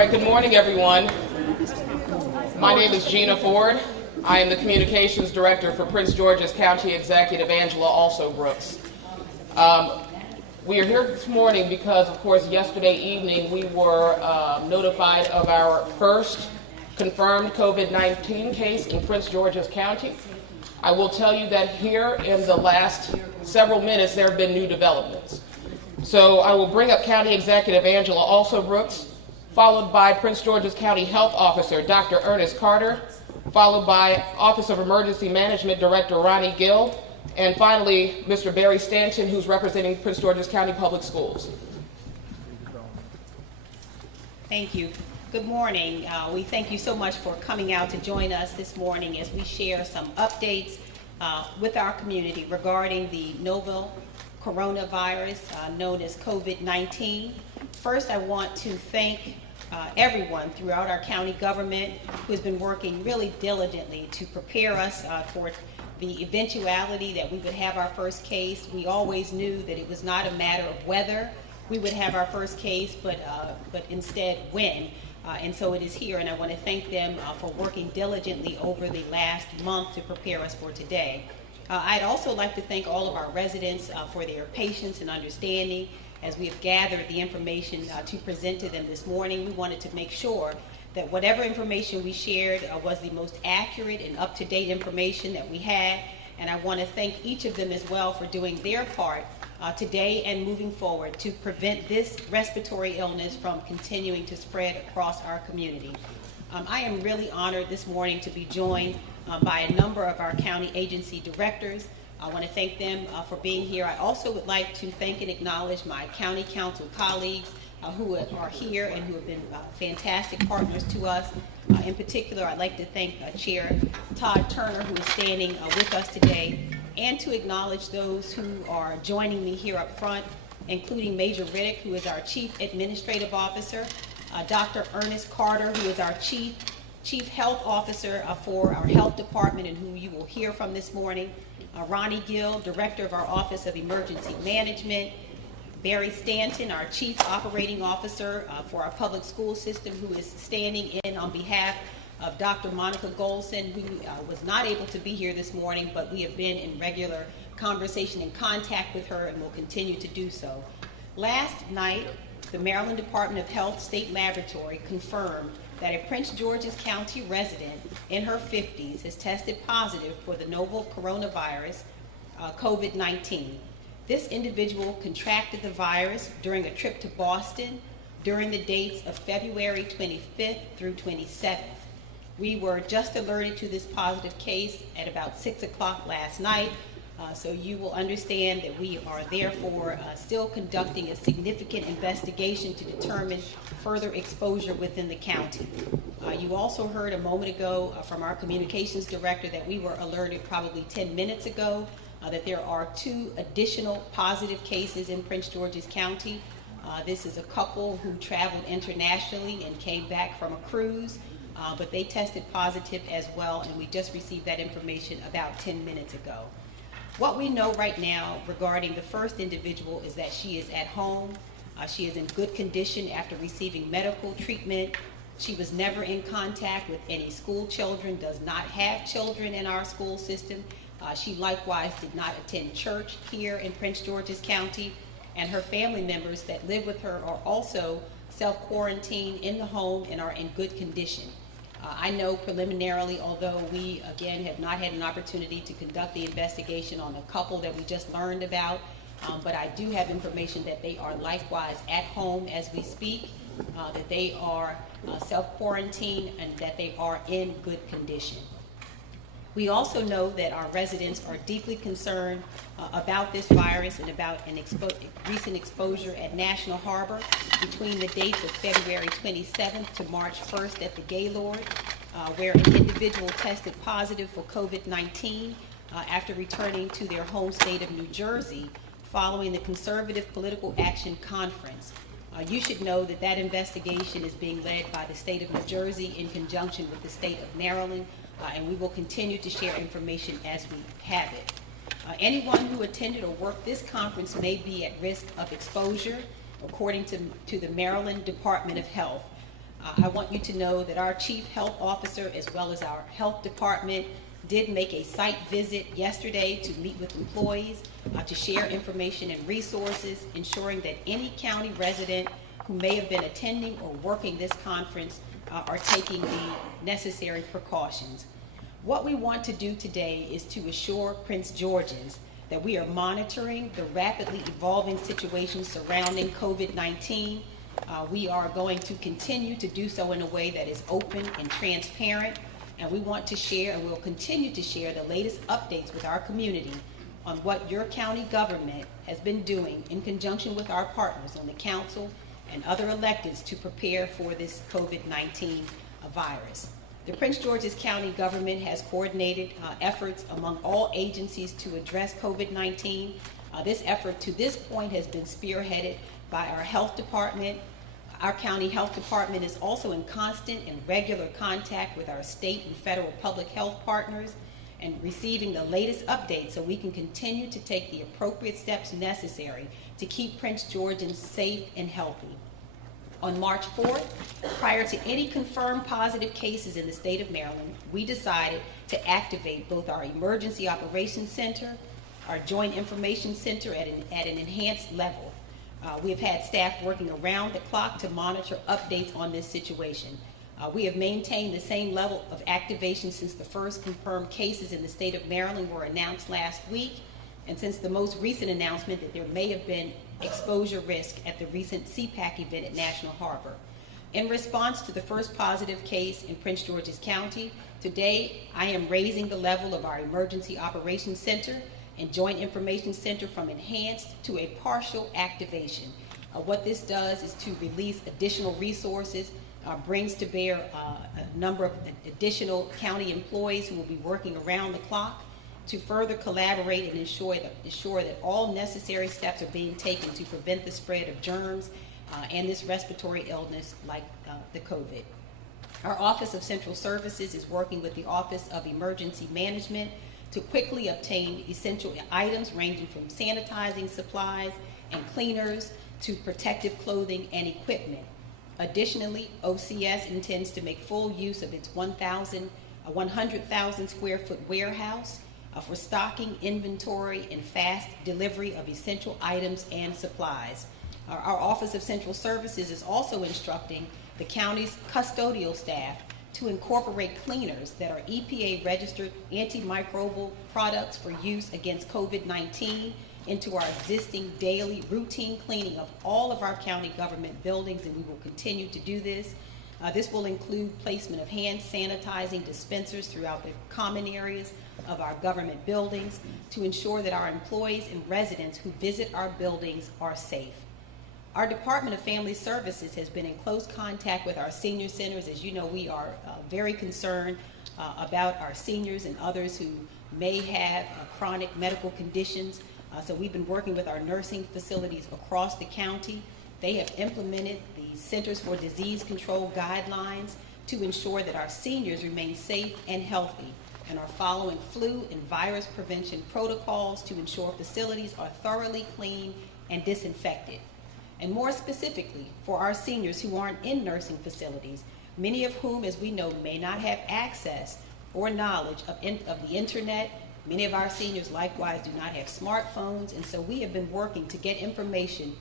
right, good morning, everyone. My name is Gina Ford. I am the Communications Director for Prince George's County Executive Angela Alsobrooks. We are here this morning because, of course, yesterday evening we were notified of our first confirmed COVID-19 case in Prince George's County. I will tell you that here in the last several minutes there have been new developments. So I will bring up County Executive Angela Alsobrooks, followed by Prince George's County Health Officer Dr. Ernest Carter, followed by Office of Emergency Management Director Ronnie Gill, and finally Mr. Barry Stanton, who's representing Prince George's County Public Schools. Thank you. Good morning. We thank you so much for coming out to join us this morning as we share some updates with our community regarding the novel coronavirus known as COVID-19. First, I want to thank everyone throughout our county government who has been working really diligently to prepare us for the eventuality that we would have our first case. We always knew that it was not a matter of whether we would have our first case, but instead when. And so it is here, and I want to thank them for working diligently over the last month to prepare us for today. I'd also like to thank all of our residents for their patience and understanding as we have gathered the information to present to them this morning. We wanted to make sure that whatever information we shared was the most accurate and up-to-date information that we had, and I want to thank each of them as well for doing their part today and moving forward to prevent this respiratory illness from continuing to spread across our community. I am really honored this morning to be joined by a number of our county agency directors. I want to thank them for being here. I also would like to thank and acknowledge my county council colleagues who are here and who have been fantastic partners to us. In particular, I'd like to thank Chair Todd Turner, who is standing with us today, and to acknowledge those who are joining me here up front, including Major Riddick, who is our Chief Administrative Officer, Dr. Ernest Carter, who is our Chief Health Officer for our Health Department and who you will hear from this morning, Ronnie Gill, Director of our Office of Emergency Management, Barry Stanton, our Chief Operating Officer for our public school system, who is standing in on behalf of Dr. Monica Golson, who was not able to be here this morning, but we have been in regular conversation and contact with her and will continue to do so. Last night, the Maryland Department of Health State Laboratory confirmed that a Prince George's County resident in her 50s has tested positive for the novel coronavirus, COVID-19. This individual contracted the virus during a trip to Boston during the dates of February 25th through 27th. We were just alerted to this positive case at about 6 o'clock last night, so you will understand that we are therefore still conducting a significant investigation to determine further exposure within the county. You also heard a moment ago from our communications director that we were alerted probably 10 minutes ago that there are 2 additional positive cases in Prince George's County. This is a couple who traveled internationally and came back from a cruise, but they tested positive as well, and we just received that information about 10 minutes ago. What we know right now regarding the first individual is that she is at home. She is in good condition after receiving medical treatment. She was never in contact with any school children, does not have children in our school system. She likewise did not attend church here in Prince George's County, and her family members that live with her are also self-quarantined in the home and are in good condition. I know preliminarily, although we, again, have not had an opportunity to conduct the investigation on the couple that we just learned about, but I do have information that they are likewise at home as we speak, that they are self-quarantined, and that they are in good condition. We also know that our residents are deeply concerned about this virus and about an recent exposure at National Harbor between the dates of February 27th to March 1st at the Gaylord, where an individual tested positive for COVID-19 after returning to their home state of New Jersey following the Conservative Political Action Conference. You should know that that investigation is being led by the state of New Jersey in conjunction with the state of Maryland, and we will continue to share information as we have it. Anyone who attended or worked this conference may be at risk of exposure, according to the Maryland Department of Health. I want you to know that our Chief Health Officer, as well as our Health Department, did make a site visit yesterday to meet with employees, to share information and resources, ensuring that any county resident who may have been attending or working this conference are taking the necessary precautions. What we want to do today is to assure Prince George's that we are monitoring the rapidly evolving situation surrounding COVID-19. We are going to continue to do so in a way that is open and transparent, and we want to share and will continue to share the latest updates with our community on what your county government has been doing in conjunction with our partners on the council and other electeds to prepare for this COVID-19 virus. The Prince George's County government has coordinated efforts among all agencies to address COVID-19. This effort to this point has been spearheaded by our health department. Our county health department is also in constant and regular contact with our state and federal public health partners and receiving the latest updates so we can continue to take the appropriate steps necessary to keep Prince Georgians safe and healthy. On March 4th, prior to any confirmed positive cases in the state of Maryland, we decided to activate both our Emergency Operations Center, our Joint Information Center at an enhanced level. We have had staff working around the clock to monitor updates on this situation. We have maintained the same level of activation since the first confirmed cases in the state of Maryland were announced last week, and since the most recent announcement that there may have been exposure risk at the recent CPAC event at National Harbor. In response to the first positive case in Prince George's County, today I am raising the level of our Emergency Operations Center and Joint Information Center from enhanced to a partial activation. What this does is to release additional resources, brings to bear a number of additional county employees who will be working around the clock to further collaborate and ensure that all necessary steps are being taken to prevent the spread of germs and this respiratory illness like the COVID. Our Office of Central Services is working with the Office of Emergency Management to quickly obtain essential items ranging from sanitizing supplies and cleaners to protective clothing and equipment. Additionally, OCS intends to make full use of its 100,000 square foot warehouse for stocking, inventory, and fast delivery of essential items and supplies. Our Office of Central Services is also instructing the county's custodial staff to incorporate cleaners that are EPA-registered antimicrobial products for use against COVID-19 into our existing daily routine cleaning of all of our county government buildings, and we will continue to do this. This will include placement of hand sanitizing dispensers throughout the common areas of our government buildings to ensure that our employees and residents who visit our buildings are safe. Our Department of Family Services has been in close contact with our senior centers. As you know, we are very concerned about our seniors and others who may have chronic medical conditions. So we've been working with our nursing facilities across the county. They have implemented the Centers for Disease Control guidelines to ensure that our seniors remain safe and healthy, and are following flu and virus prevention protocols to ensure facilities are thoroughly cleaned and disinfected. And more specifically, for our seniors who aren't in nursing facilities, many of whom, as we know, may not have access or knowledge of the internet. Many of our seniors likewise do not have smartphones, and so we have been working to get information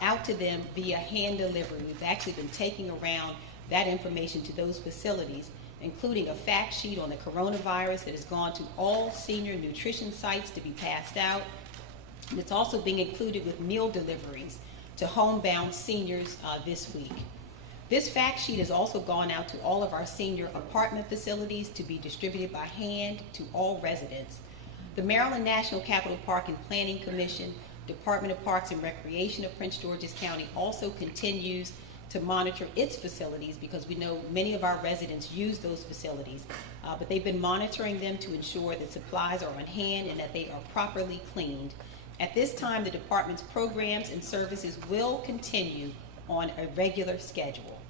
out to them via hand delivery. We've actually been taking around that information to those facilities, including a fact sheet on the coronavirus that has gone to all senior nutrition sites to be passed out. And it's also being included with meal deliveries to homebound seniors this week. This fact sheet has also gone out to all of our senior apartment facilities to be distributed by hand to all residents. The Maryland National Capital Park and Planning Commission, Department of Parks and Recreation of Prince George's County also continues to monitor its facilities because we know many of our residents use those facilities, but they've been monitoring them to ensure that supplies are on hand and that they are properly cleaned. At this time, the department's programs and services will continue on a regular schedule.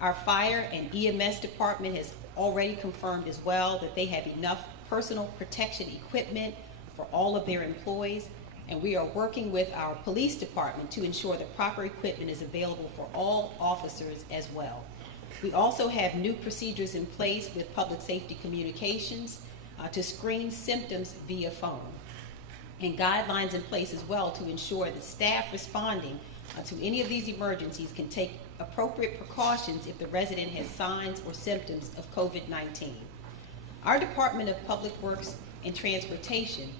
Our fire and EMS department has already confirmed as well that they have enough personal protection equipment for all of their employees, and we are working with our police department to ensure that proper equipment is available for all officers as well. We also have new procedures in place with public safety communications to screen symptoms via phone, and guidelines in place as well to ensure that staff responding to any of these emergencies can take appropriate precautions if the resident has signs or symptoms of COVID-19. Our Department of Public Works and Transportation,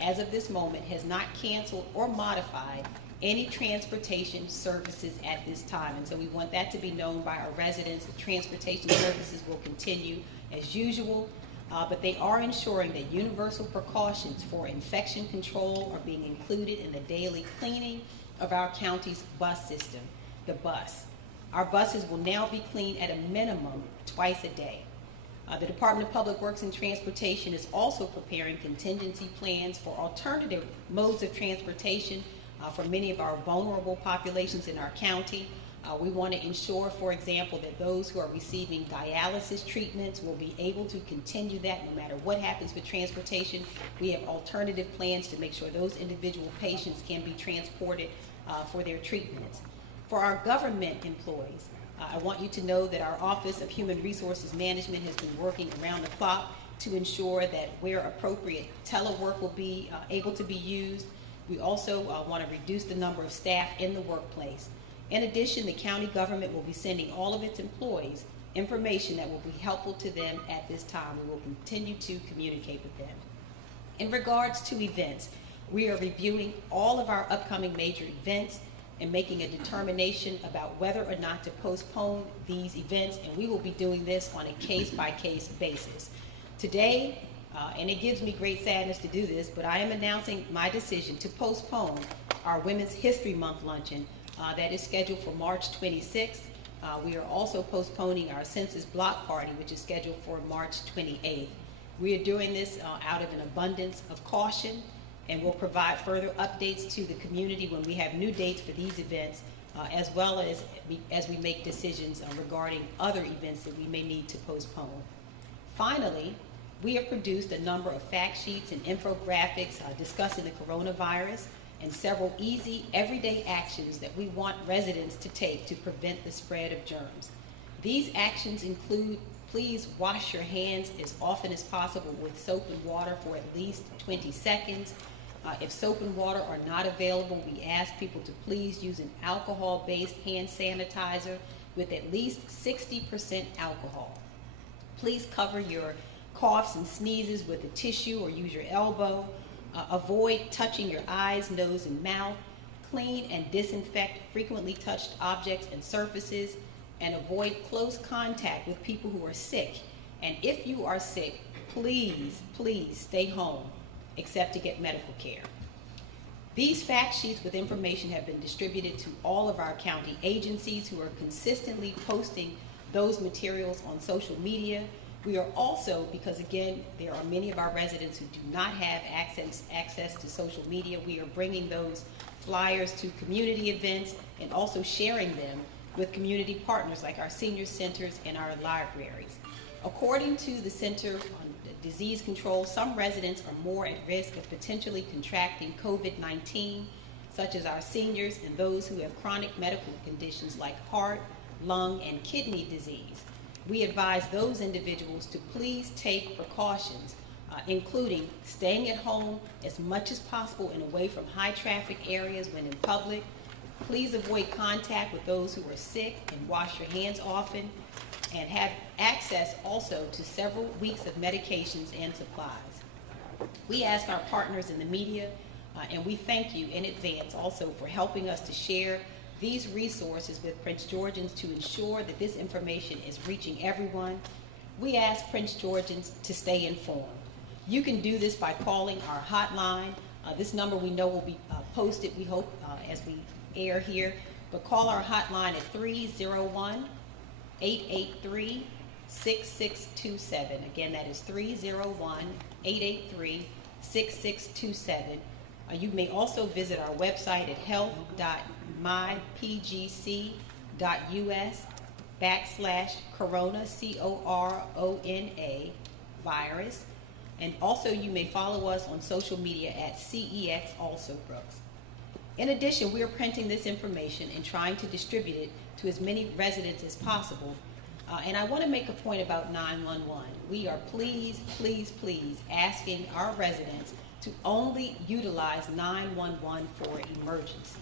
as of this moment, has not canceled or modified any transportation services at this time. And so we want that to be known by our residents. The transportation services will continue as usual, but they are ensuring that universal precautions for infection control are being included in the daily cleaning of our county's bus system, the bus. Our buses will now be cleaned at a minimum twice a day. The Department of Public Works and Transportation is also preparing contingency plans for alternative modes of transportation for many of our vulnerable populations in our county. We want to ensure, for example, that those who are receiving dialysis treatments will be able to continue that no matter what happens with transportation. We have alternative plans to make sure those individual patients can be transported for their treatments. For our government employees, I want you to know that our Office of Human Resources Management has been working around the clock to ensure that where appropriate, telework will be able to be used. We also want to reduce the number of staff in the workplace. In addition, the county government will be sending all of its employees information that will be helpful to them at this time. We will continue to communicate with them. In regards to events, we are reviewing all of our upcoming major events and making a determination about whether or not to postpone these events, and we will be doing this on a case-by-case basis. Today, and it gives me great sadness to do this, but I am announcing my decision to postpone our Women's History Month luncheon that is scheduled for March 26th. We are also postponing our Census Block Party, which is scheduled for March 28th. We are doing this out of an abundance of caution, and we'll provide further updates to the community when we have new dates for these events, as well as we make decisions regarding other events that we may need to postpone. Finally, we have produced a number of fact sheets and infographics discussing the coronavirus and several easy, everyday actions that we want residents to take to prevent the spread of germs. These actions include: please wash your hands as often as possible with soap and water for at least 20 seconds. If soap and water are not available, we ask people to please use an alcohol-based hand sanitizer with at least 60% alcohol. Please cover your coughs and sneezes with a tissue or use your elbow. Avoid touching your eyes, nose, and mouth. Clean and disinfect frequently touched objects and surfaces, and avoid close contact with people who are sick. And if you are sick, please stay home, except to get medical care. These fact sheets with information have been distributed to all of our county agencies who are consistently posting those materials on social media. We are also, because again, there are many of our residents who do not have access to social media, we are bringing those flyers to community events and also sharing them with community partners like our senior centers and our libraries. According to the Center on Disease Control, some residents are more at risk of potentially contracting COVID-19, such as our seniors and those who have chronic medical conditions like heart, lung, and kidney disease. We advise those individuals to please take precautions, including staying at home as much as possible and away from high traffic areas when in public. Please avoid contact with those who are sick and wash your hands often, and have access also to several weeks of medications and supplies. We ask our partners in the media, and we thank you in advance also for helping us to share these resources with Prince Georgians to ensure that this information is reaching everyone. We ask Prince Georgians to stay informed. You can do this by calling our hotline. This number we know will be posted, we hope, as we air here, but call our hotline at 301-883-6627. Again, that is 301-883-6627. You may also visit our website at health.mypgc.us/corona, CORONA virus. And also you may follow us on social media at CEX Alsobrooks. In addition, we are printing this information and trying to distribute it to as many residents as possible. And I want to make a point about 911. We are please asking our residents to only utilize 911 for emergencies.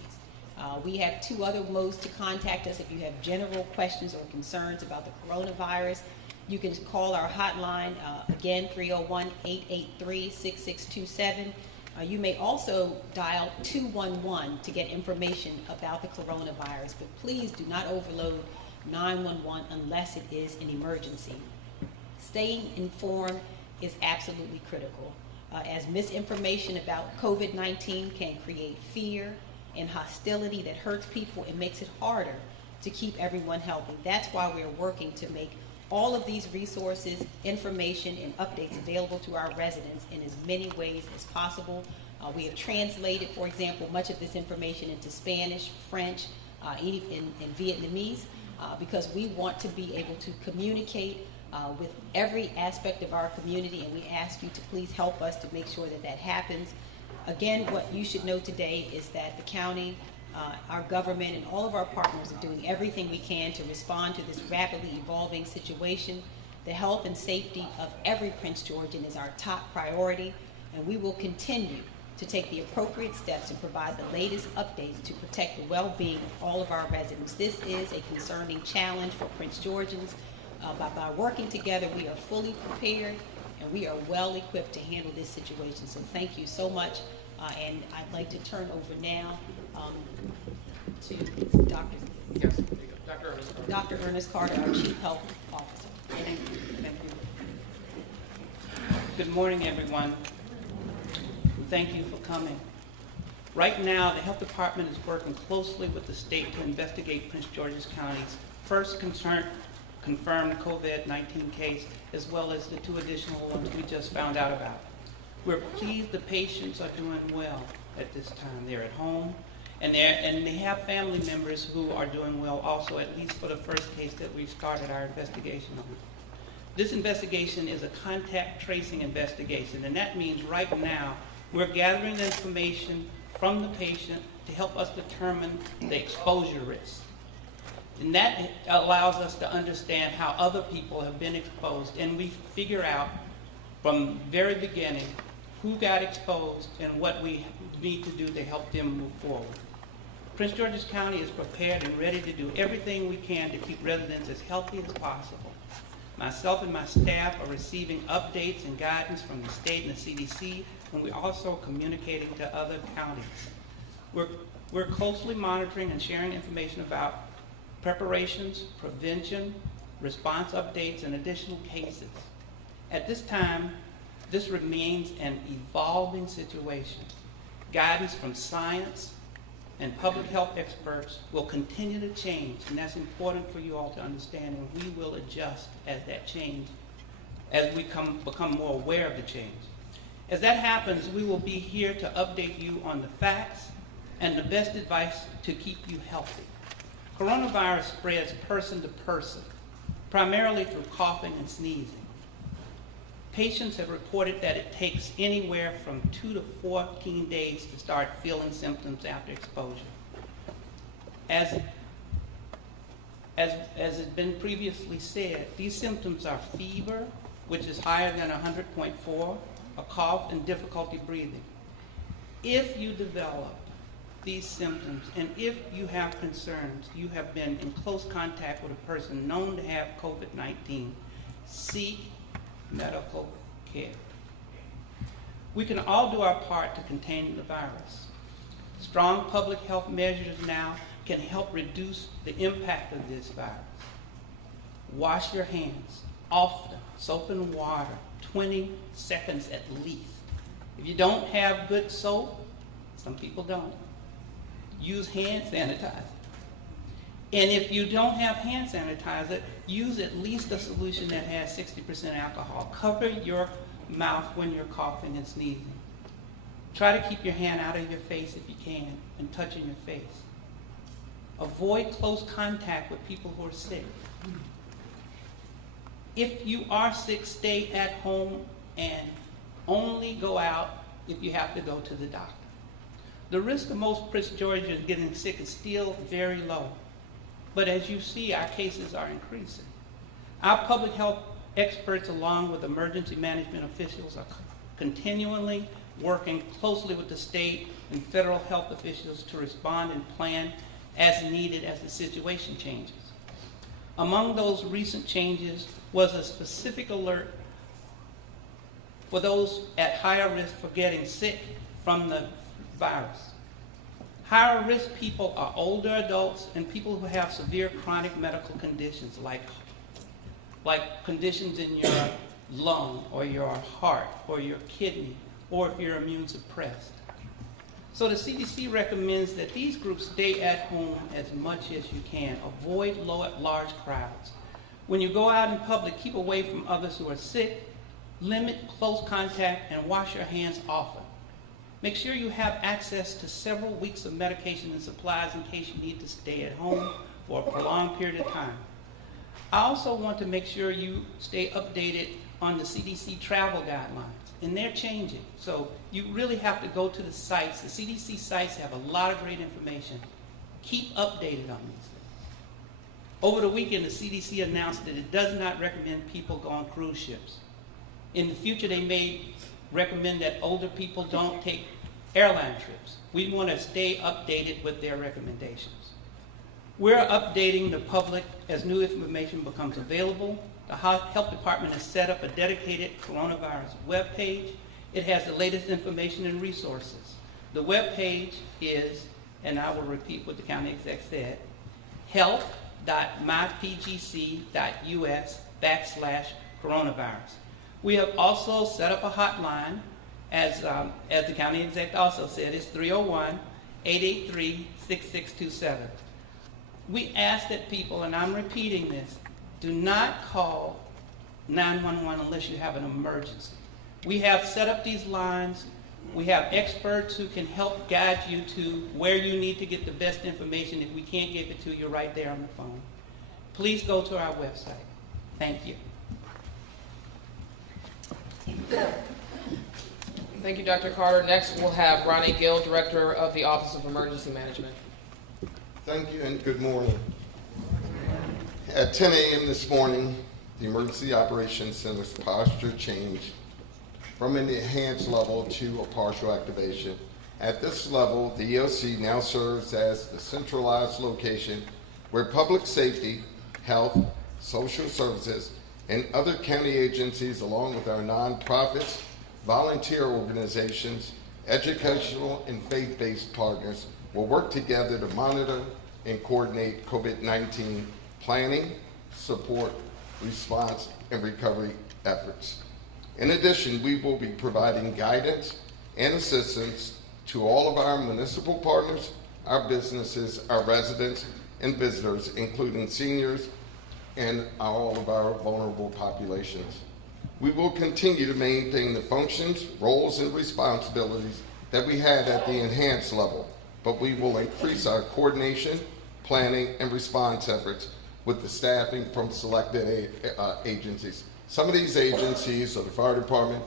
We have two other modes to contact us if you have general questions or concerns about the coronavirus. You can call our hotline, again, 301-883-6627. You may also dial 211 to get information about the coronavirus, but please do not overload 911 unless it is an emergency. Staying informed is absolutely critical, as misinformation about COVID-19 can create fear and hostility that hurts people and makes it harder to keep everyone healthy. That's why we're working to make all of these resources, information, and updates available to our residents in as many ways as possible. We have translated, for example, much of this information into Spanish, French, and Vietnamese, because we want to be able to communicate with every aspect of our community, and we ask you to please help us to make sure that that happens. Again, what you should know today is that the county, our government, and all of our partners are doing everything we can to respond to this rapidly evolving situation. The health and safety of every Prince Georgian is our top priority, and we will continue to take the appropriate steps and provide the latest updates to protect the well-being of all of our residents. This is a concerning challenge for Prince Georgians. By working together, we are fully prepared and we are well equipped to handle this situation. So thank you so much. And I'd like to turn over now to Dr. Yes, Dr. Ernest Carter, our Chief Health Officer. Thank you. Thank you. Good morning, everyone. Thank you for coming. Right now, the Health Department is working closely with the state to investigate Prince George's County's first confirmed COVID-19 case, as well as the two additional ones we just found out about. We're pleased the patients are doing well at this time. They're at home, and they have family members who are doing well also, at least for the first case that we've started our investigation on. This investigation is a contact tracing investigation, and that means right now we're gathering the information from the patient to help us determine the exposure risk. And that allows us to understand how other people have been exposed, and we figure out from the very beginning who got exposed and what we need to do to help them move forward. Prince George's County is prepared and ready to do everything we can to keep residents as healthy as possible. Myself and my staff are receiving updates and guidance from the state and the CDC, and we're also communicating to other counties. We're closely monitoring and sharing information about preparations, prevention, response updates, and additional cases. At this time, this remains an evolving situation. Guidance from science and public health experts will continue to change, and that's important for you all to understand, and we will adjust as that change, as we become more aware of the change. As that happens, we will be here to update you on the facts and the best advice to keep you healthy. Coronavirus spreads person to person, primarily through coughing and sneezing. Patients have reported that it takes anywhere from 2 to 14 days to start feeling symptoms after exposure. As has been previously said, these symptoms are fever, which is higher than 100.4, a cough, and difficulty breathing. If you develop these symptoms, and if you have concerns, you have been in close contact with a person known to have COVID-19, seek medical care. We can all do our part to contain the virus. Strong public health measures now can help reduce the impact of this virus. Wash your hands often, soap and water, 20 seconds at least. If you don't have good soap, some people don't, use hand sanitizer. And if you don't have hand sanitizer, use at least a solution that has 60% alcohol. Cover your mouth when you're coughing and sneezing. Try to keep your hand out of your face if you can and touching your face. Avoid close contact with people who are sick. If you are sick, stay at home and only go out if you have to go to the doctor. The risk of most Prince Georgians getting sick is still very low. But as you see, our cases are increasing. Our public health experts, along with emergency management officials, are continually working closely with the state and federal health officials to respond and plan as needed as the situation changes. Among those recent changes was a specific alert for those at higher risk for getting sick from the virus. Higher risk people are older adults and people who have severe chronic medical conditions like conditions in your lung or your heart or your kidney, or if you're immune suppressed. So the CDC recommends that these groups stay at home as much as you can. Avoid large crowds. When you go out in public, keep away from others who are sick, limit close contact, and wash your hands often. Make sure you have access to several weeks of medication and supplies in case you need to stay at home for a prolonged period of time. I also want to make sure you stay updated on the CDC travel guidelines, and they're changing. So you really have to go to the sites. The CDC sites have a lot of great information. Keep updated on these things. Over the weekend, the CDC announced that it does not recommend people go on cruise ships. In the future, they may recommend that older people don't take airline trips. We want to stay updated with their recommendations. We're updating the public as new information becomes available. The health department has set up a dedicated coronavirus webpage. It has the latest information and resources. The webpage is, and I will repeat what the county exec said, health.mypgc.us/coronavirus. We have also set up a hotline, as the county exec also said, it's 301-883-6627. We ask that people, and I'm repeating this, do not call 911 unless you have an emergency. We have set up these lines. We have experts who can help guide you to where you need to get the best information. If we can't give it to you right there on the phone, please go to our website. Thank you. Thank you, Dr. Carter. Next, we'll have Ronnie Gill, Director of the Office of Emergency Management. Thank you and good morning. At 10 a.m. this morning, the Emergency Operations Center's posture changed from an enhanced level to a partial activation. At this level, the EOC now serves as the centralized location where public safety, health, social services, and other county agencies, along with our nonprofits, volunteer organizations, educational and faith-based partners, will work together to monitor and coordinate COVID-19 planning, support, response, and recovery efforts. In addition, we will be providing guidance and assistance to all of our municipal partners, our businesses, our residents, and visitors, including seniors and all of our vulnerable populations. We will continue to maintain the functions, roles, and responsibilities that we had at the enhanced level, but we will increase our coordination, planning, and response efforts with the staffing from selected agencies. Some of these agencies are the Fire Department,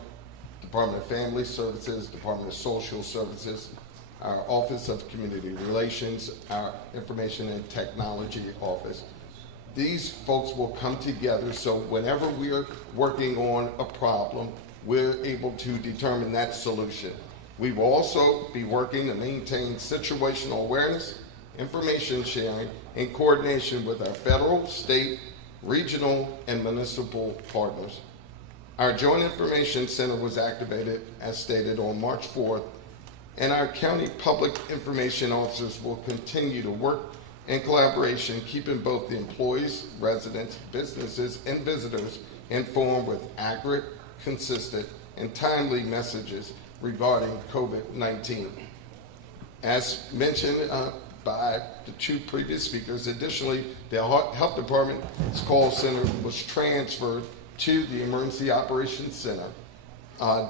Department of Family Services, Department of Social Services, our Office of Community Relations, our Information and Technology Office. These folks will come together so whenever we're working on a problem, we're able to determine that solution. We will also be working to maintain situational awareness, information sharing, and coordination with our federal, state, regional, and municipal partners. Our Joint Information Center was activated, as stated, on March 4th, and our county public information officers will continue to work in collaboration, keeping both the employees, residents, businesses, and visitors informed with accurate, consistent, and timely messages regarding COVID-19. As mentioned by the two previous speakers, additionally, the Health Department's call center was transferred to the Emergency Operations Center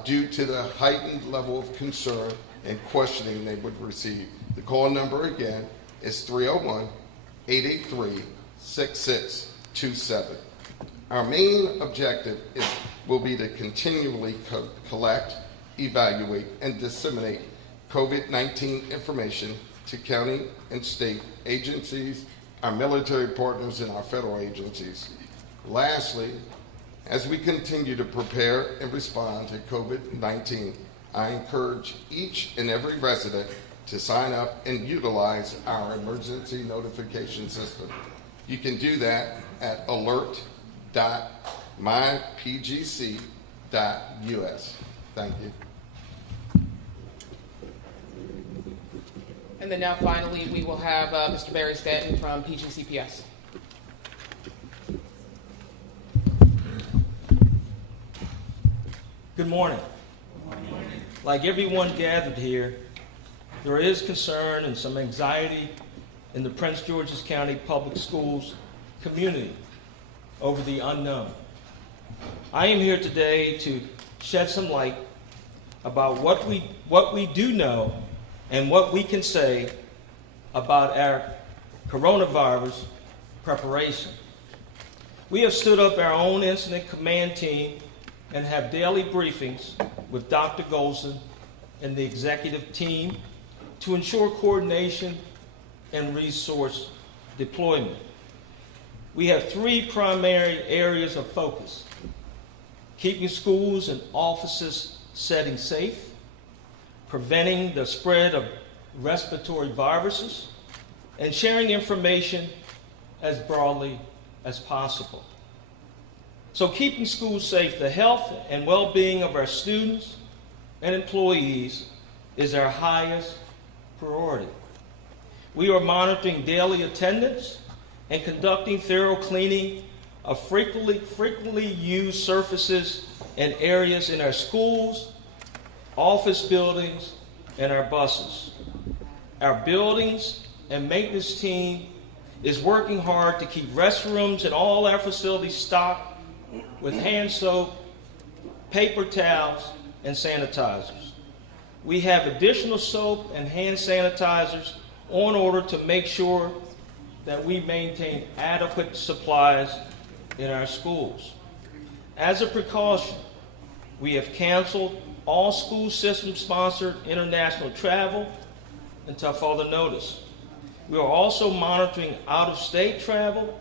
due to the heightened level of concern and questioning they would receive. The call number again is 301-883-6627. Our main objective will be to continually collect, evaluate, and disseminate COVID-19 information to county and state agencies, our military partners, and our federal agencies. Lastly, as we continue to prepare and respond to COVID-19, I encourage each and every resident to sign up and utilize our emergency notification system. You can do that at alert.mypgc.us. Thank you. And then now finally, we will have Mr. Barry Stanton from PGCPS. Good morning. Like everyone gathered here, there is concern and some anxiety in the Prince George's County Public Schools community over the unknown. I am here today to shed some light about what we do know and what we can say about our coronavirus preparation. We have stood up our own incident command team and have daily briefings with Dr. Golson and the executive team to ensure coordination and resource deployment. We have three primary areas of focus: keeping schools and offices setting safe, preventing the spread of respiratory viruses, and sharing information as broadly as possible. So keeping schools safe, the health and well-being of our students and employees is our highest priority. We are monitoring daily attendance and conducting thorough cleaning of frequently used surfaces and areas in our schools, office buildings, and our buses. Our buildings and maintenance team is working hard to keep restrooms and all our facilities stocked with hand soap, paper towels, and sanitizers. We have additional soap and hand sanitizers on order to make sure that we maintain adequate supplies in our schools. As a precaution, we have canceled all school system-sponsored international travel until further notice. We are also monitoring out-of-state travel,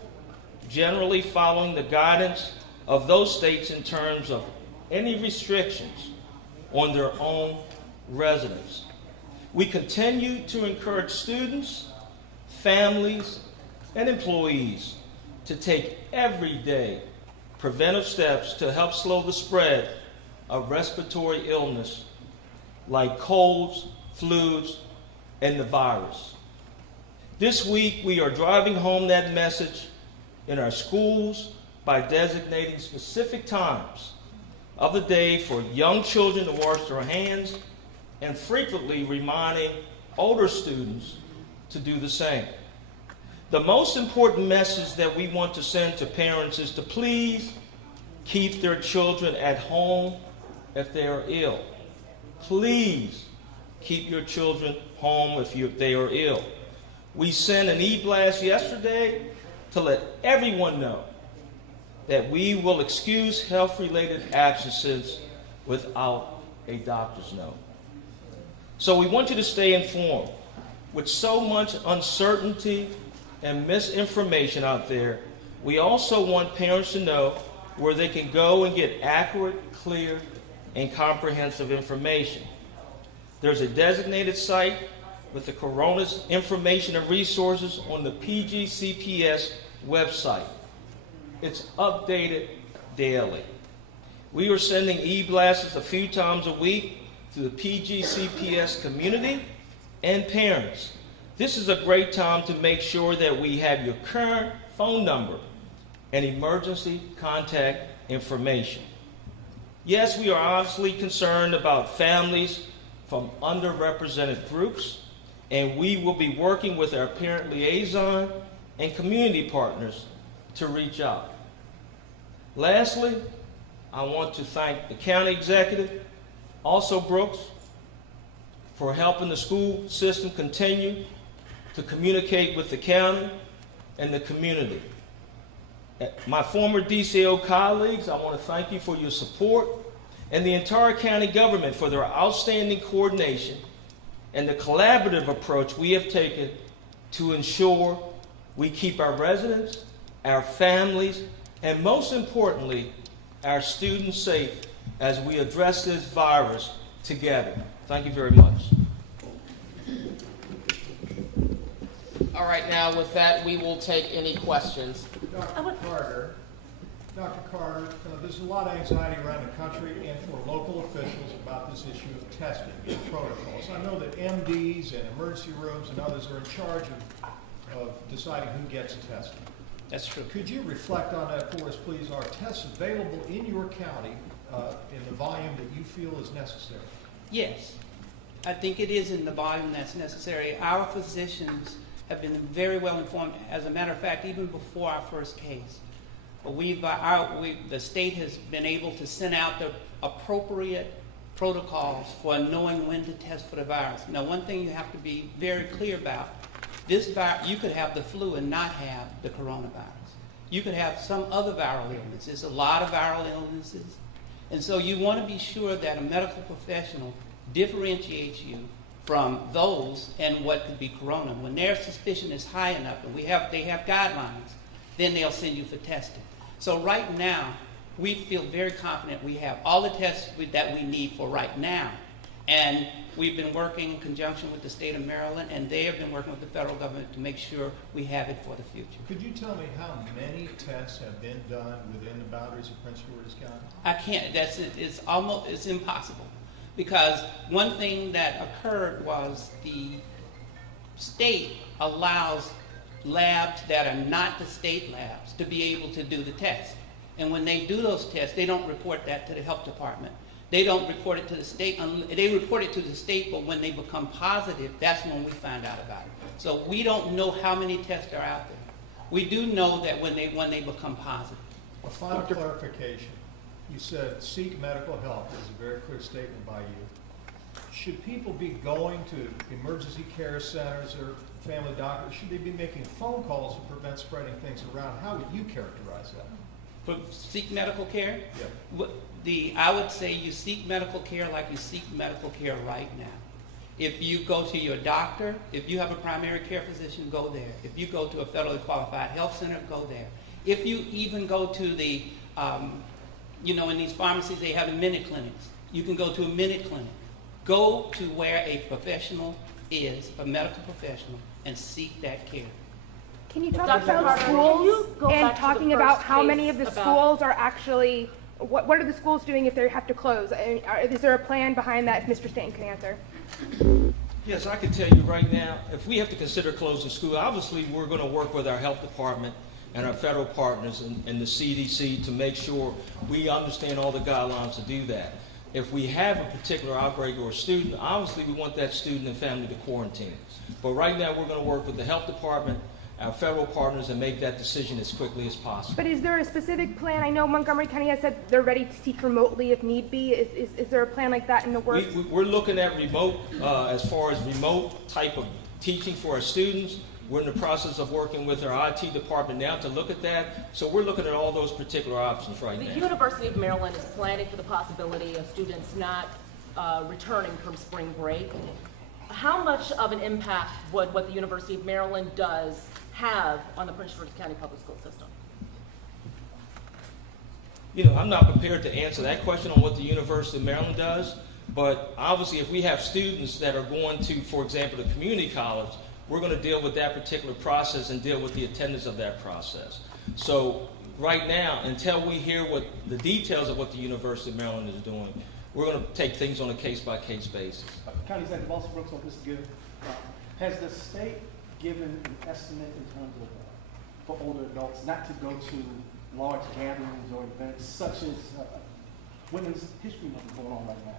generally following the guidance of those states in terms of any restrictions on their own residents. We continue to encourage students, families, and employees to take everyday preventive steps to help slow the spread of respiratory illness like colds, flus, and the virus. This week, we are driving home that message in our schools by designating specific times of the day for young children to wash their hands and frequently reminding older students to do the same. The most important message that we want to send to parents is to please keep their children at home if they are ill. Please keep your children home if they are ill. We sent an e-blast yesterday to let everyone know that we will excuse health-related absences without a doctor's note. So we want you to stay informed. With so much uncertainty and misinformation out there, we also want parents to know where they can go and get accurate, clear, and comprehensive information. There's a designated site with the corona's information and resources on the PGCPS website. It's updated daily. We are sending e-blasts a few times a week to the PGCPS community and parents. This is a great time to make sure that we have your current phone number and emergency contact information. Yes, we are obviously concerned about families from underrepresented groups, and we will be working with our parent liaison and community partners to reach out. Lastly, I want to thank the county executive, Alsobrooks, for helping the school system continue to communicate with the county and the community. My former DCO colleagues, I want to thank you for your support, and the entire county government for their outstanding coordination and the collaborative approach we have taken to ensure we keep our residents, our families, and most importantly, our students safe as we address this virus together. Thank you very much. All right, now with that, we will take any questions. Dr. Carter, there's a lot of anxiety around the country and for local officials about this issue of testing and protocols. I know that MDs and emergency rooms and others are in charge of deciding who gets tested. That's true. Could you reflect on that for us, please? Are tests available in your county in the volume that you feel is necessary? Yes, I think it is in the volume that's necessary. Our physicians have been very well informed. As a matter of fact, even before our first case, the state has been able to send out the appropriate protocols for knowing when to test for the virus. Now, one thing you have to be very clear about, this virus, you could have the flu and not have the coronavirus. You could have some other viral illness. There's a lot of viral illnesses. And so you want to be sure that a medical professional differentiates you from those and what could be corona. When their suspicion is high enough and they have guidelines, then they'll send you for testing. So right now, we feel very confident we have all the tests that we need for right now. And we've been working in conjunction with the state of Maryland, and they have been working with the federal government to make sure we have it for the future. Could you tell me how many tests have been done within the boundaries of Prince George's County? I can't. It's impossible. Because one thing that occurred was the state allows labs that are not the state labs to be able to do the test. And when they do those tests, they don't report that to the health department. They don't report it to the state. They report it to the state, but when they become positive, that's when we find out about it. So we don't know how many tests are out there. We do know that when they become positive. A final clarification. You said seek medical help. There's a very clear statement by you. Should people be going to emergency care centers or family doctors? Should they be making phone calls to prevent spreading things around? How would you characterize that? But seek medical care? Yeah. I would say you seek medical care like you seek medical care right now. If you go to your doctor, if you have a primary care physician, go there. If you go to a federally qualified health center, go there. If you even go to the, in these pharmacies, they have the minute clinics. You can go to a minute clinic. Go to where a professional is, a medical professional, and seek that care. Can you talk Dr. about Carter, schools go and back to the talking first about how case many of the about- schools are actually, what are the schools doing if they have to close? Is there a plan behind that? If Mr. Stanton can answer. Yes, I can tell you right now, if we have to consider closing school, obviously we're going to work with our health department and our federal partners and the CDC to make sure we understand all the guidelines to do that. If we have a particular outbreak or a student, obviously we want that student and family to quarantine. But right now we're going to work with the health department, our federal partners, and make that decision as quickly as possible. But is there a specific plan? I know Montgomery County has said they're ready to teach remotely if need be. Is there a plan like that in the works? We're looking at remote, as far as remote type of teaching for our students. We're in the process of working with our IT department now to look at that. So we're looking at all those particular options right The now. University of Maryland is planning for the possibility of students not returning from spring break. How much of an impact would what the University of Maryland does have on the Prince George's County public school system? I'm not prepared to answer that question on what the University of Maryland does, but obviously if we have students that are going to, for example, the community college, we're going to deal with that particular process and deal with the attendance of that process. So right now, until we hear what the details of what the University of Maryland is doing, we're going to take things on a case-by-case basis. County Executive Alsobrooks, on this given, has the state given an estimate in terms of for older adults not to go to large gatherings or events such as Women's History Month going on right now?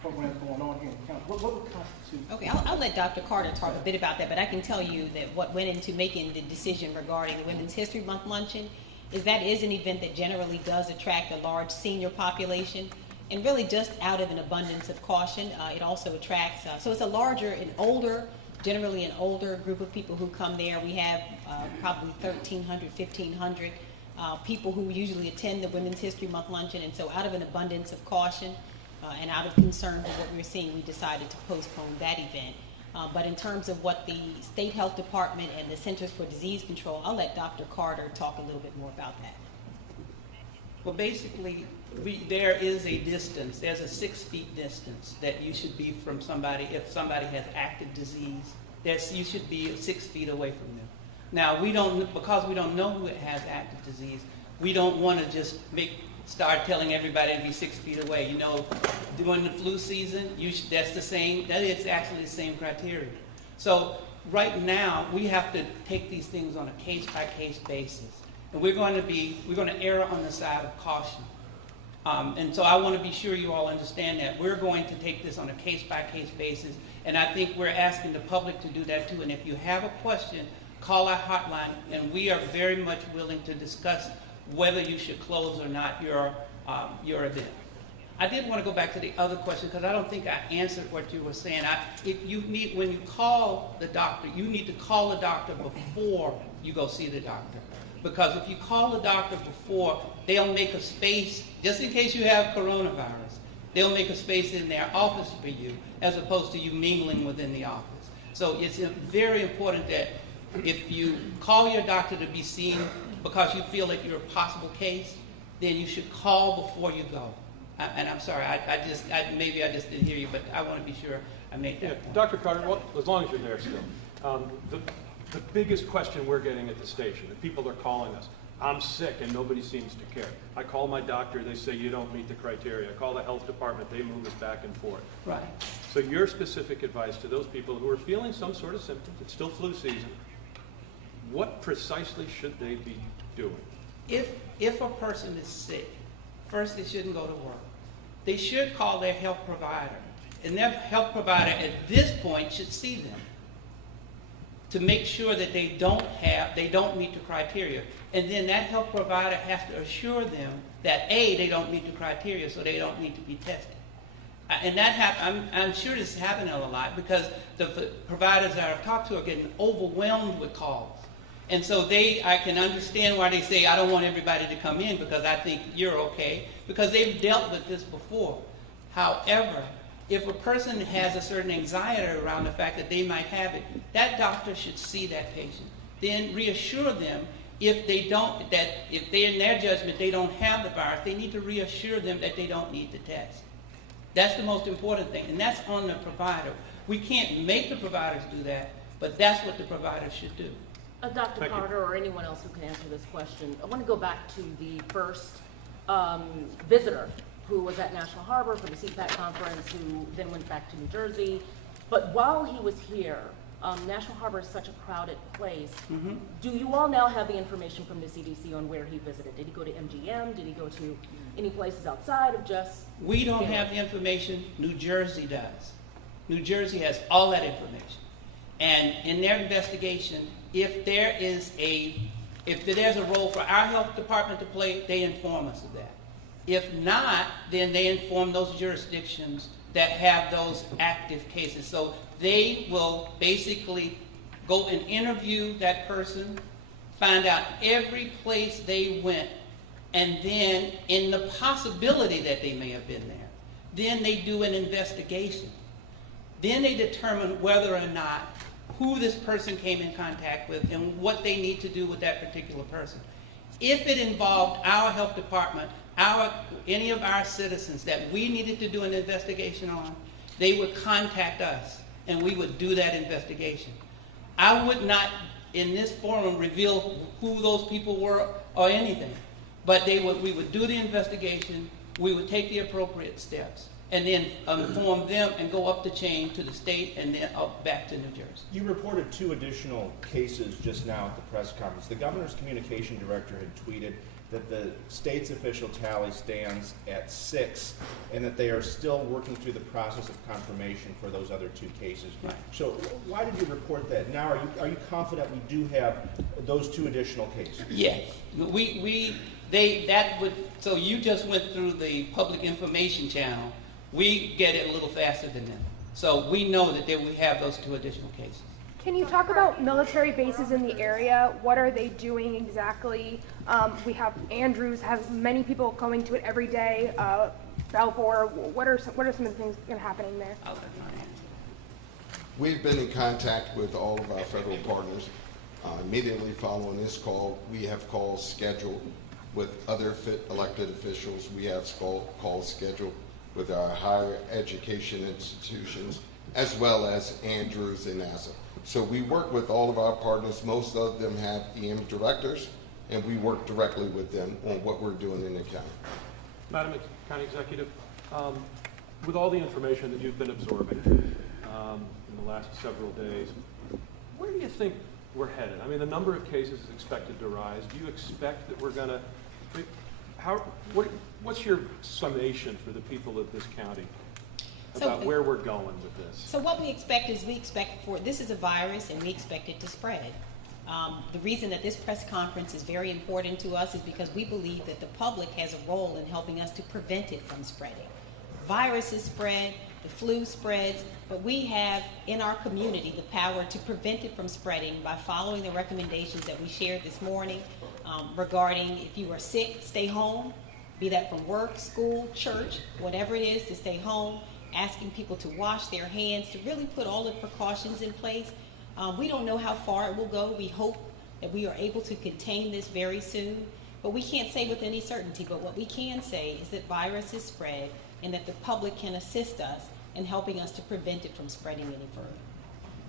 Programs going on here in the county. What would constitute? Okay, I'll let Dr. Carter talk a bit about that, but I can tell you that what went into making the decision regarding the Women's History Month luncheon is that is an event that generally does attract a large senior population, and really just out of an abundance of caution. It also attracts, so it's a larger and older, generally an older group of people who come there. We have probably 1,300, 1,500 people who usually attend the Women's History Month luncheon, and so out of an abundance of caution, and out of concern for what we were seeing, we decided to postpone that event. But in terms of what the State Health Department and the Centers for Disease Control, I'll let Dr. Carter talk a little bit more about that. Well, basically, there is a distance, there's a 6 feet distance that you should be from somebody. If somebody has active disease, you should be 6 feet away from them. Now, because we don't know who has active disease, we don't want to just start telling everybody to be 6 feet away. You know, during the flu season, that is actually the same criteria. So right now, we have to take these things on a case-by-case basis. And we're going to err on the side of caution. And so I want to be sure you all understand that. We're going to take this on a case-by-case basis, and I think we're asking the public to do that too. And if you have a question, call our hotline, and we are very much willing to discuss whether you should close or not your event. I did want to go back to the other question because I don't think I answered what you were saying. When you call the doctor, you need to call the doctor before you go see the doctor. Because if you call the doctor before, they'll make a space, just in case you have coronavirus, they'll make a space in their office for you as opposed to you mingling within the office. So it's very important that if you call your doctor to be seen because you feel like you're a possible case, then you should call before you go. And I'm sorry, maybe I just didn't hear you, but I want to be sure I made that point. Dr. Carter, well, as long as you're there still, the biggest question we're getting at the station, and people are calling us, I'm sick and nobody seems to care. I call my doctor, they say you don't meet the criteria. I call the health department, they move us back and forth. Right. So your specific advice to those people who are feeling some sort of symptoms, it's still flu season, what precisely should they be doing? If a person is sick, first they shouldn't go to work. They should call their health provider, and their health provider at this point should see them to make sure that they don't meet the criteria. And then that health provider has to assure them that A, they don't meet the criteria, so they don't need to be tested. And I'm sure this is happening a lot because the providers that I've talked to are getting overwhelmed with calls. And so I can understand why they say, I don't want everybody to come in because I think you're okay, because they've dealt with this before. However, if a person has a certain anxiety around the fact that they might have it, that doctor should see that patient. Then reassure them if they're in their judgment, they don't have the virus, they need to reassure them that they don't need the test. That's the most important thing, and that's on the provider. We can't make the providers do that, but that's what the providers should do. Dr. Carter or anyone else who can answer this question, I want to go back to the first visitor who was at National Harbor for the CPAC conference, who then went back to New Jersey. But while he was here, National Harbor is such a crowded place. Mm-hmm. Do you all now have the information from the CDC on where he visited? Did he go to MGM? Did he go to any places outside of just? We don't have the information. New Jersey does. New Jersey has all that information. And in their investigation, if there's a role for our health department to play, they inform us of that. If not, then they inform those jurisdictions that have those active cases. So they will basically go and interview that person, find out every place they went, and then in the possibility that they may have been there, then they do an investigation. Then they determine whether or not who this person came in contact with and what they need to do with that particular person. If it involved our health department, any of our citizens that we needed to do an investigation on, they would contact us and we would do that investigation. I would not, in this forum, reveal who those people were or anything, but we would do the investigation, we would take the appropriate steps, and then inform them and go up the chain to the state and then up back to New Jersey. You reported 2 additional cases just now at the press conference. The governor's communication director had tweeted that the state's official tally stands at 6 and that they are still working through the process of confirmation for those other 2 cases. Right. So why did you report that? Now are you confident we do have those 2 additional cases? Yes. So you just went through the public information channel. We get it a little faster than them. So we know that we have those 2 additional cases. Can you talk about military bases in the area? What are they doing exactly? We have Andrews, has many people going to it every day. Balfour, what are some of the things that are happening there? We've been in contact with all of our federal partners. Immediately following this call, we have calls scheduled with other elected officials. We have calls scheduled with our higher education institutions, as well as Andrews and NASA. So we work with all of our partners. Most of them have EM directors, and we work directly with them on what we're doing in the county. Madam County Executive, with all the information that you've been absorbing in the last several days, where do you think we're headed? I mean, the number of cases is expected to rise. Do you expect that we're going to, what's your summation for the people of this county about where we're going with this? So what we expect is this is a virus and we expect it to spread. The reason that this press conference is very important to us is because we believe that the public has a role in helping us to prevent it from spreading. Viruses spread, the flu spreads, but we have in our community the power to prevent it from spreading by following the recommendations that we shared this morning regarding if you are sick, stay home, be that from work, school, church, whatever it is, to stay home, asking people to wash their hands, to really put all the precautions in place. We don't know how far it will go. We hope that we are able to contain this very soon, but we can't say with any certainty. But what we can say is that viruses spread and that the public can assist us in helping us to prevent it from spreading any further.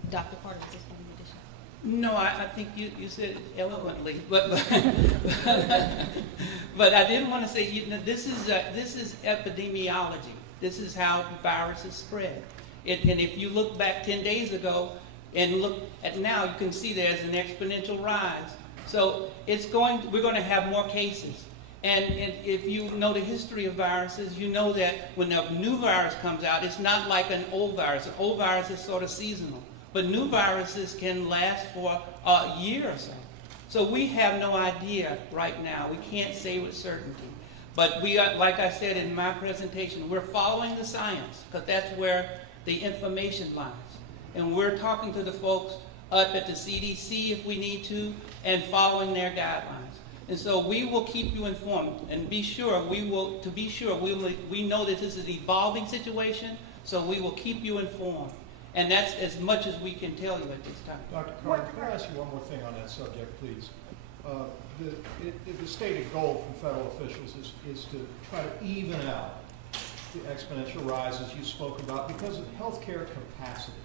Dr. Carter, is this one addition? No, I think you said it eloquently, but but I didn't want to say, this is epidemiology. This is how viruses spread. And if you look back 10 days ago and look at now, you can see there's an exponential rise. So we're going to have more cases. And if you know the history of viruses, you know that when a new virus comes out, it's not like an old virus. An old virus is sort of seasonal. But new viruses can last for a year or so. So we have no idea right now. We can't say with certainty. But we are, like I said in my presentation, we're following the science because that's where the information lies. And we're talking to the folks up at the CDC if we need to and following their guidelines. And so we will keep you informed and be sure we know that this is an evolving situation, so we will keep you informed. And that's as much as we can tell you at this time. Dr. Carter, can I ask you one more thing on that subject, please? The stated goal from federal officials is to try to even out the exponential rises you spoke about because of healthcare capacity.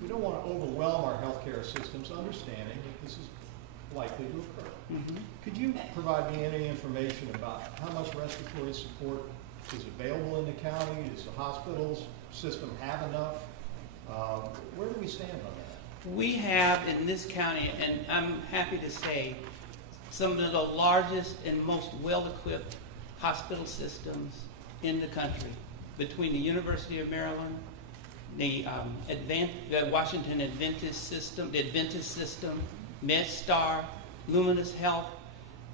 We don't want to overwhelm our healthcare systems, understanding that this is likely to occur. Mm-hmm. Could you provide me any information about how much respiratory support is available in the county? Does the hospitals system have enough? Where do we stand on that? We have in this county, and I'm happy to say, some of the largest and most well-equipped hospital systems in the country, between the University of Maryland, the Washington Adventist System, MedStar, Luminous Health,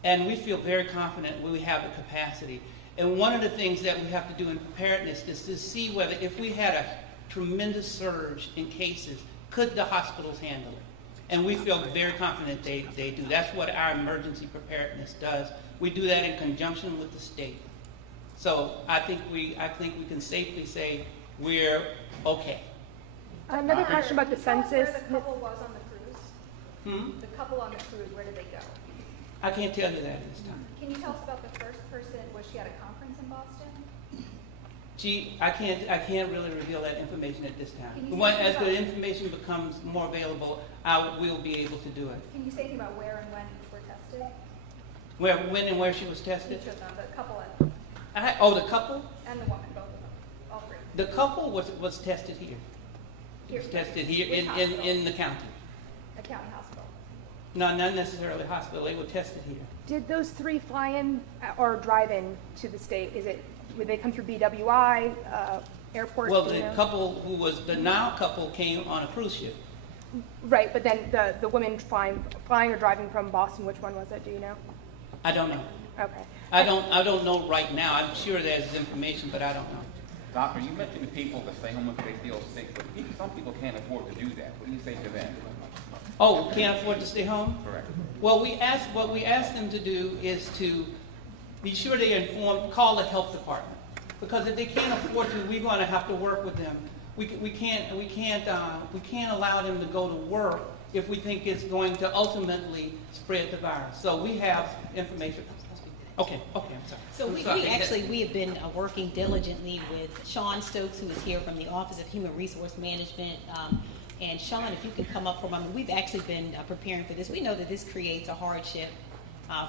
and we feel very confident we have the capacity. And one of the things that we have to do in preparedness is to see whether if we had a tremendous surge in cases, could the hospitals handle it? And we feel very confident they do. That's what our emergency preparedness does. We do that in conjunction with the state. So I think we can safely say we're okay. Another question about the census. Where the couple was on the cruise? Hmm? The couple on the cruise, where did they go? I can't tell you that at this time. Can you tell us about the first person? Was she at a conference in Boston? I can't really reveal that information at this time. Can you As the information becomes more available, I will be able to do it. Can you say anything about where and when each were tested? When and where she was tested? Each of them, the couple The couple? and the woman, both of them, all three. The couple was tested here. Here. Was tested here Which hospital? in the county. A county hospital. No, not necessarily hospital. They were tested here. Did those three fly in or drive in to the state? Would they come through BWI, airport? Well, the couple the now couple came on a cruise ship. Right, but then the woman flying or driving from Boston, which one was it? Do you know? I don't know. Okay. I don't know right now. I'm sure there's information, but I don't know. Doctor, you mentioned the people that stay home if they feel sick, but some people can't afford to do that. What do you say to them? Oh, can't afford to stay home? Correct. Well, what we ask them to do is to be sure they're informed, call the health department. Because if they can't afford to, we're going to have to work with them. We can't allow them to go to work if we think it's going to ultimately spread the virus. So we have information. Okay, I'm sorry. So we have been working diligently with Sean Stokes, who is here from the Office of Human Resource Management. And Sean, if you can come up for a moment, we've actually been preparing for this. We know that this creates a hardship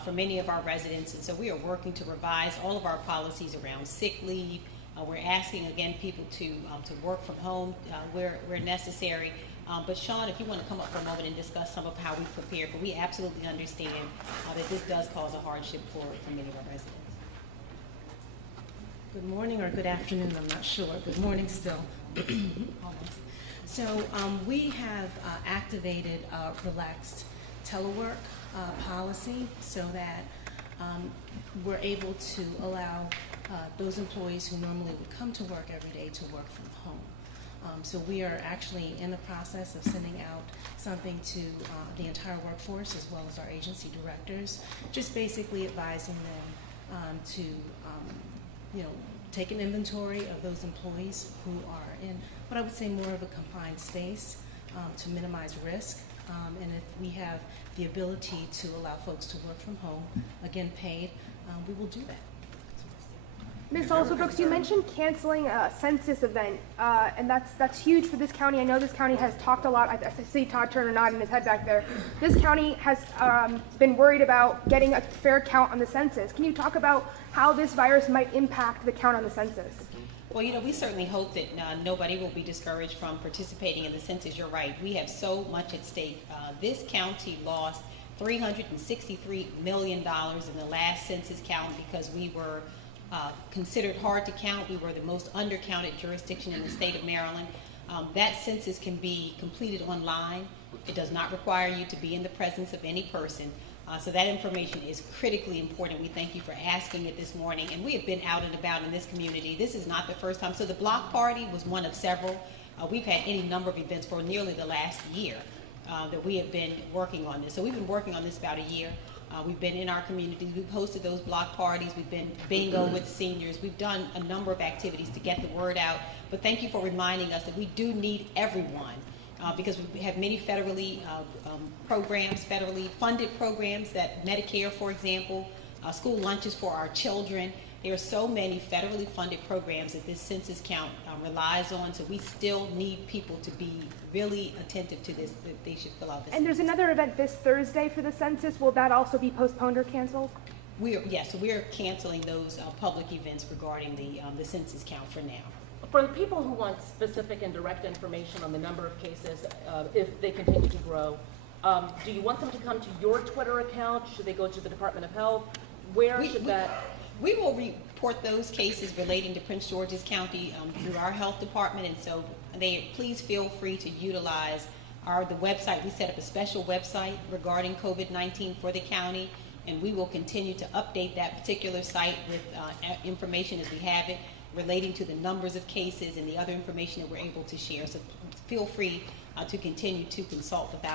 for many of our residents, and so we are working to revise all of our policies around sick leave. We're asking, again, people to work from home where necessary. But Sean, if you want to come up for a moment and discuss some of how we prepared, but we absolutely understand that this does cause a hardship for many of our residents. Good morning or good afternoon, I'm not sure. Good morning still. Almost. So we have activated a relaxed telework policy so that we're able to allow those employees who normally would come to work every day to work from home. So we are actually in the process of sending out something to the entire workforce as well as our agency directors, just basically advising them to take an inventory of those employees who are in what I would say more of a confined space to minimize risk. And if we have the ability to allow folks to work from home, again paid, we will do that. Ms. Alsobrooks, you mentioned canceling a census event, and that's huge for this county. I know this county has talked a lot. I see Todd Turner nodding his head back there. This county has been worried about getting a fair count on the census. Can you talk about how this virus might impact the count on the census? Well, we certainly hope that nobody will be discouraged from participating in the census. You're right. We have so much at stake. This county lost $363 million in the last census count because we were considered hard to count. We were the most undercounted jurisdiction in the state of Maryland. That census can be completed online. It does not require you to be in the presence of any person. So that information is critically important. We thank you for asking it this morning. And we have been out and about in this community. This is not the first time. So the block party was one of several. We've had any number of events for nearly the last year that we have been working on this. So we've been working on this about a year. We've been in our communities. We've hosted those block parties. We've been bingo with seniors. We've done a number of activities to get the word out. But thank you for reminding us that we do need everyone because we have many federally programs, federally funded programs that Medicare, for example, school lunches for our children. There are so many federally funded programs that this census count relies on, so we still need people to be really attentive to this, that they should fill out this. And there's another event this Thursday for the census. Will that also be postponed or canceled? So we're canceling those public events regarding the census count for now. For the people who want specific and direct information on the number of cases, if they continue to grow, do you want them to come to your Twitter account? Should they go to the Department of Health? Where should that? We will report those cases relating to Prince George's County through our health department, and so please feel free to utilize the website. We set up a special website regarding COVID-19 for the county, and we will continue to update that particular site with information as we have it relating to the numbers of cases and the other information that we're able to share. So feel free to continue to consult with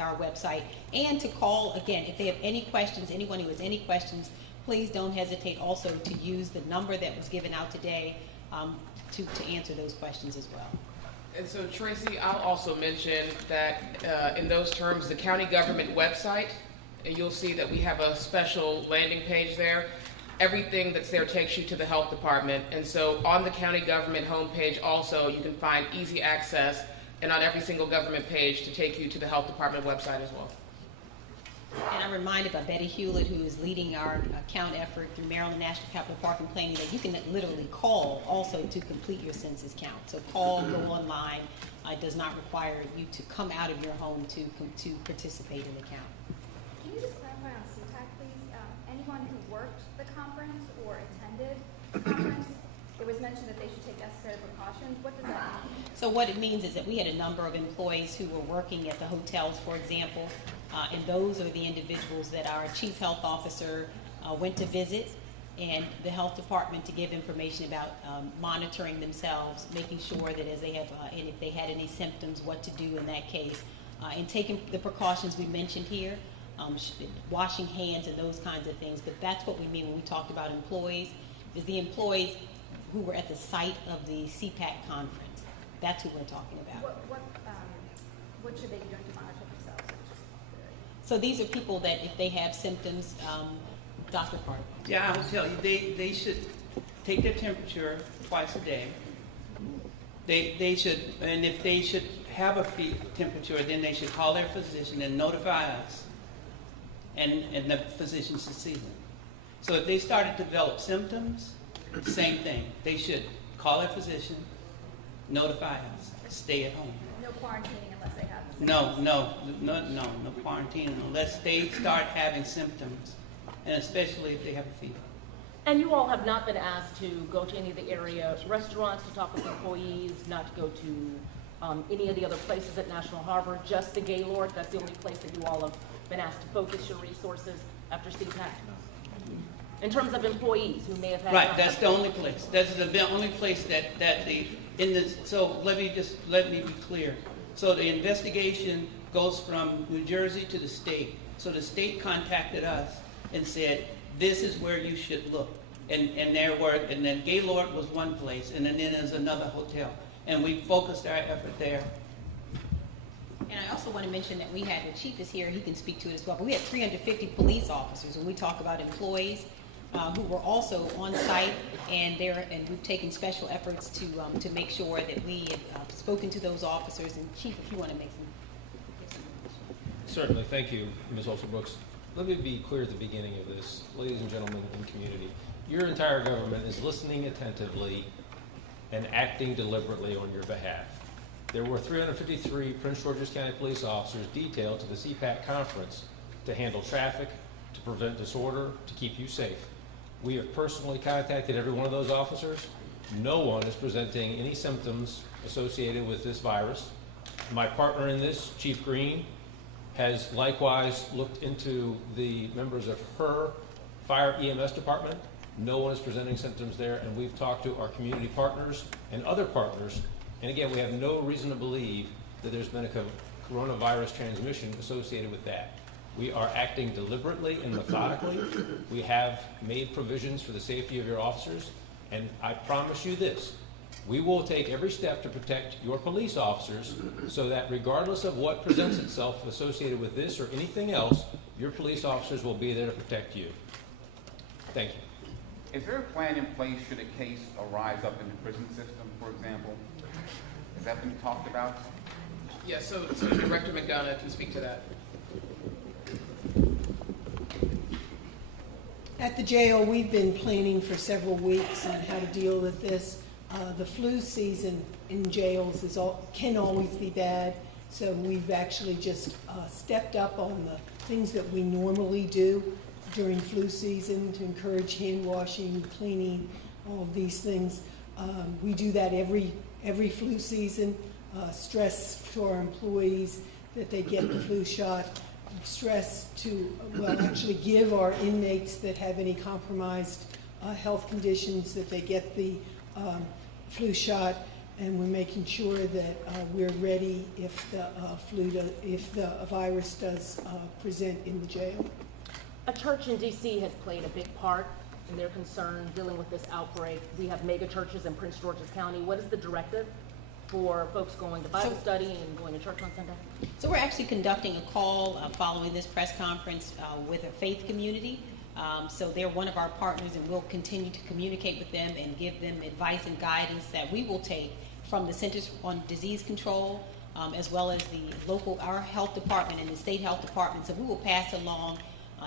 our website and to call again if they have any questions. Anyone who has any questions, please don't hesitate also to use the number that was given out today to answer those questions as well. And so, Tracy, I'll also mention that in those terms, the county government website, and you'll see that we have a special landing page there. Everything that's there takes you to the health department. And so on the county government homepage also, you can find easy access, and on every single government page to take you to the health department website as well. And I'm reminded by Betty Hewlett, who is leading our count effort through Maryland National Capital Park and Planning, that you can literally call also to complete your census count. So call, go online. It does not require you to come out of your home to participate in the count. Can you just clarify on CPAC, please? Anyone who worked the conference or attended the conference, it was mentioned that they should take necessary precautions. What does that mean? So what it means is that we had a number of employees who were working at the hotels, for example, and those are the individuals that our chief health officer went to visit, and the health department to give information about monitoring themselves, making sure that as they have, and if they had any symptoms, what to do in that case, and taking the precautions we mentioned here, washing hands and those kinds of things. But that's what we mean when we talked about employees, is the employees who were at the site of the CPAC conference. That's who we're talking about. What should they be doing to monitor themselves? So these are people that if they have symptoms, Dr. Carter. Yeah, I will tell you, they should take their temperature twice a day. They should, and if they should have a temperature, then they should call their physician and notify us, and the physician should see them. So if they started to develop symptoms, same thing. They should call their physician, notify us, stay at home. No quarantining unless they have. No quarantining unless they start having symptoms, and especially if they have a fever. And you all have not been asked to go to any of the area restaurants to talk with employees, not to go to any of the other places at National Harbor, just the Gaylord? That's the only place that you all have been asked to focus your resources after CPAC? In terms of employees who may have had... Right, that's the only place. That's the only place that so let me be clear. So the investigation goes from New Jersey to the state. So the state contacted us and said, this is where you should look. And then Gaylord was one place, and then there's another hotel. And we focused our effort there. And I also want to mention that we had, the chief is here, he can speak to it as well, but we had 350 police officers when we talk about employees who were also on site, and we've taken special efforts to make sure that we have spoken to those officers. And Chief, if you want to make some. Certainly, thank you, Ms. Alsobrooks. Let me be clear at the beginning of this, ladies and gentlemen in community. Your entire government is listening attentively and acting deliberately on your behalf. There were 353 Prince George's County police officers detailed to the CPAC conference to handle traffic, to prevent disorder, to keep you safe. We have personally contacted every one of those officers. No one is presenting any symptoms associated with this virus. My partner in this, Chief Green, has likewise looked into the members of her fire EMS department. No one is presenting symptoms there, and we've talked to our community partners and other partners, and again, we have no reason to believe that there's been a coronavirus transmission associated with that. We are acting deliberately and methodically. We have made provisions for the safety of your officers, and I promise you this, we will take every step to protect your police officers so that regardless of what presents itself associated with this or anything else, your police officers will be there to protect you. Thank you. Is there a plan in place should a case arise up in the prison system, for example? Has that been talked about? Yes, so Director McDonough can speak to that. At the jail, we've been planning for several weeks on how to deal with this. The flu season in jails can always be bad, so we've actually just stepped up on the things that we normally do during flu season to encourage hand washing, cleaning, all of these things. We do that every flu season. Stress to our employees that they get the flu shot. Stress to, actually give our inmates that have any compromised health conditions that they get the flu shot, and we're making sure that we're ready if the virus does present in the jail. A church in D.C. has played a big part in their concern dealing with this outbreak. We have mega churches in Prince George's County. What is the directive for folks going to Bible study and going to church on Sunday? So we're actually conducting a call following this press conference with a faith community. So they're one of our partners, and we'll continue to communicate with them and give them advice and guidance that we will take from the Centers on Disease Control, as well as our health department and the state health department. So we will pass along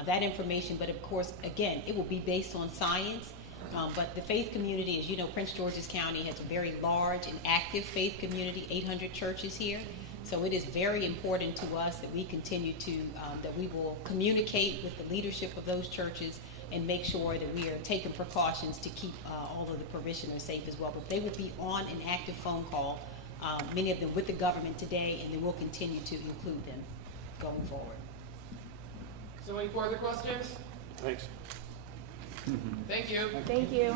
that information, but of course, again, it will be based on science. But the faith community, as you know, Prince George's County has a very large and active faith community, 800 churches here. So it is very important to us that we continue to, that we will communicate with the leadership of those churches and make sure that we are taking precautions to keep all of the parishioners safe as well. But they will be on an active phone call, many of them with the government today, and then we'll continue to include them going forward. So any further questions? Thanks. Thank you. Thank you.